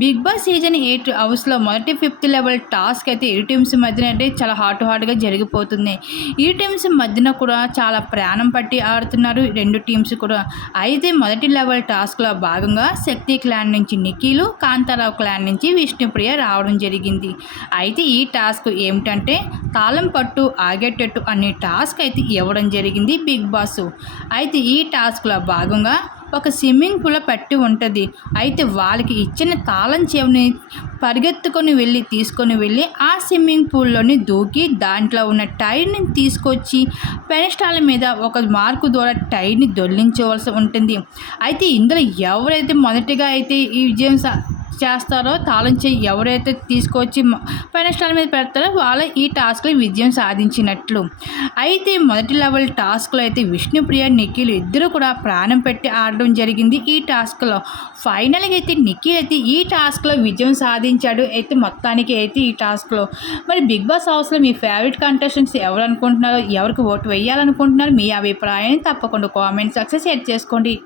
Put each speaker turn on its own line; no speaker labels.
Big boss season eight హౌస్లో మొదటి fifth level task అయితే ఇరు టీమ్స్ మధ్యన అంటే చాలా హాట్ హాట్గా జరిగిపోతుంది. ఈ టీమ్స్ మధ్యన కూడా చాలా ప్రాణం పట్టి ఆడుతున్నారు. రెండు టీమ్స్ కూడా అయితే మొదటి లెవెల్ టాస్క్లో భాగంగా శక్తి క్లాన్ నుంచి నిఖిలు కాంతారావు క్లాన్ నుంచి విష్ణుప్రియ రావడం జరిగింది. అయితే ఈ టాస్క్ ఏమిటంటే తాళం పట్టు ఆగేటట్టు అనే టాస్క్ అయితే ఇవ్వడం జరిగింది బిగ్ బాస్. అయితే ఈ టాస్క్లో భాగంగా ఒక స్విమ్మింగ్ పూల్ పట్టి ఉంటుంది. అయితే వాళ్ళకి ఇచ్చిన తాళం చెవిని పరిగెత్తుకొని వెళ్ళి తీసుకొని వెళ్ళి ఆ స్విమ్మింగ్ పూల్లోని దూకి దాంట్లో ఉన్న టైర్ని తీసుకొచ్చి పెనస్టాల మీద ఒక మార్కు ద్వారా టైర్ని దొల్లించవలసి ఉంటుంది. అయితే ఇందులో ఎవరైతే మొదటిగా అయితే ఈ విజయం చేస్తారో తాళం చేయి ఎవరైతే తీసుకొచ్చి పైన స్టార్ మీద పెడతారో వాళ్ళ ఈ టాస్క్లో విజయం సాధించినట్లు. అయితే మొదటి లెవెల్ టాస్క్లో అయితే విష్ణుప్రియ నిఖిల్ ఇద్దరు కూడా ప్రాణం పెట్టి ఆడడం జరిగింది. ఈ టాస్క్లో ఫైనల్గా అయితే నిఖిల్ అయితే ఈ టాస్క్లో విజయం సాధించాడు. అయితే మొత్తానికి అయితే ఈ టాస్క్లో మరి బిగ్ బాస్ హౌస్లో మీ ఫేవరెట్ కంటెస్టెంట్స్ ఎవరు అనుకుంటున్నారో ఎవరికి ఓటు వేయాలనుకుంటున్నారో మీ అభిప్రాయాన్ని తప్పకుండా కామెంట్ సక్సెస్ షేర్ చేసుకోండి.